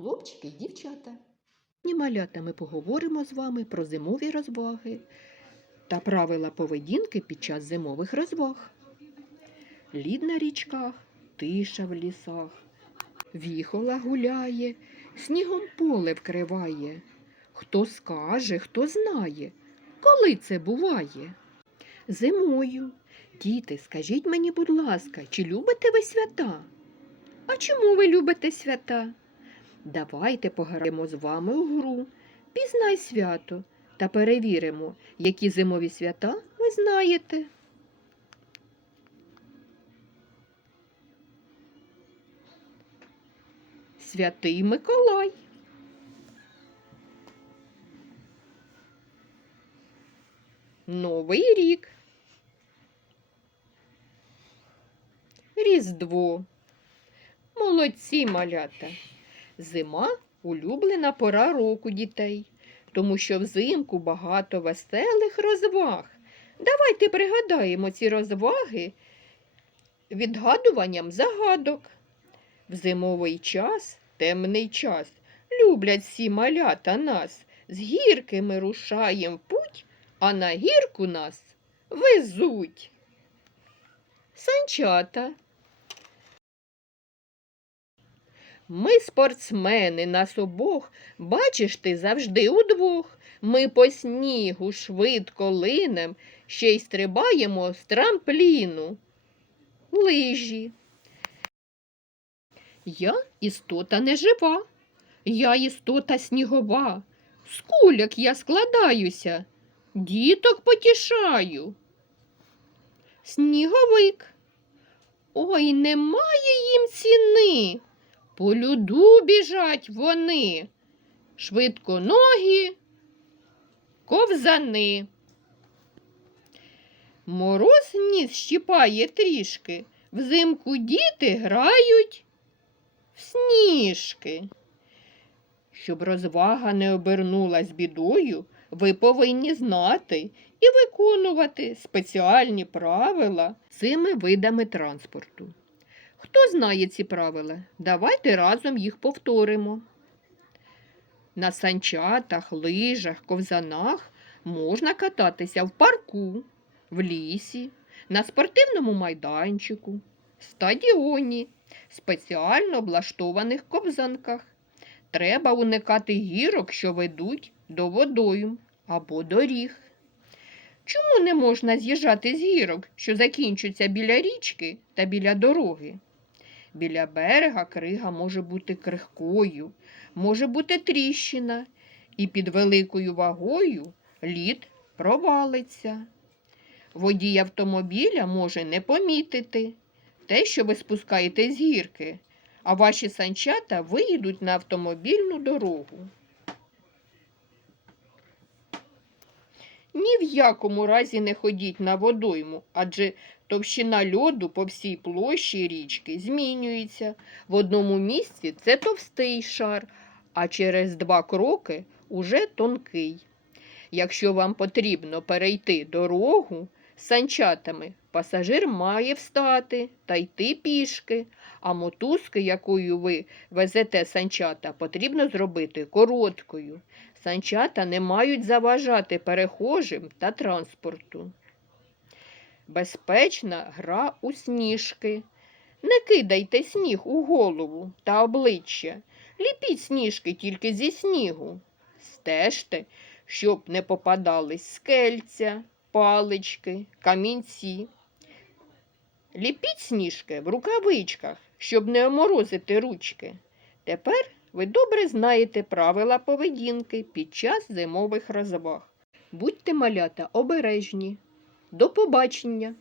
хлопчики й дівчата. Малята, ми поговоримо з вами про зимові розваги та правила поведінки під час зимових розваг. Лід на річках, тиша в лісах, віхола гуляє, снігом поле вкриває. Хто скаже, хто знає, коли це буває? Зимою. Діти, скажіть мені, будь ласка, чи любите ви свята? А чому ви любите свята? Давайте пограємо з вами у гру «Пізнай свято» та перевіримо, які зимові свята ви знаєте. Святий Миколай. Новий рік. Різдво. Молодці, малята! Зима – улюблена пора року дітей, тому що взимку багато веселих розваг. Давайте пригадаємо ці розваги відгадуванням загадок. В зимовий час, темний час, люблять всі малята нас. З гірки ми рушаєм в путь, а на гірку нас везуть. Санчата. Ми спортсмени, нас обох, бачиш ти завжди удвох. Ми по снігу швидко линем, ще й стрибаємо з трампліну. Лижі. Я істота нежива, я істота снігова. З кульок я складаюся, діток потішаю. Сніговик. Ой, немає їм ціни. По льоду біжать вони, швидконогі ковзани. Мороз ніс щіпає трішки, взимку діти грають в сніжки. Щоб розвага не обернулась бідою, ви повинні знати і виконувати спеціальні правила цими видами транспорту. Хто знає ці правила? Давайте разом їх повторимо. На санчатах, лижах, ковзанах можна кататися в парку, в лісі, на спортивному майданчику, стадіоні, спеціально облаштованих ковзанках. Треба уникати гірок, що ведуть до водойм або доріг. Чому не можна з'їжджати з гірок, що закінчуються біля річки та біля дороги? Біля берега крига може бути крихкою, може бути тріщина, і під великою вагою лід провалиться. Водій автомобіля може не помітити те, що ви спускаєтесь з гірки, а ваші санчата виїдуть на автомобільну дорогу. Ні в якому разі не ходіть на водойму, адже товщина льоду по всій площі річки змінюється. В одному місці це товстий шар, а через 2 кроки уже тонкий. Якщо вам потрібно перейти дорогу з санчатами, пасажир має встати та йти пішки, а мотузки, якою ви везете санчата, потрібно зробити короткою. Санчата не мають заважати перехожим та транспорту. Безпечна гра у сніжки. Не кидайте сніг у голову та обличчя. Ліпіть сніжки тільки зі снігу. Стежте, щоб не попадались скельця, палички, камінці. Ліпіть сніжки в рукавичках, щоб не оморозити ручки. Тепер ви добре знаєте правила поведінки під час зимових розваг. Будьте, малята, обережні. До побачення!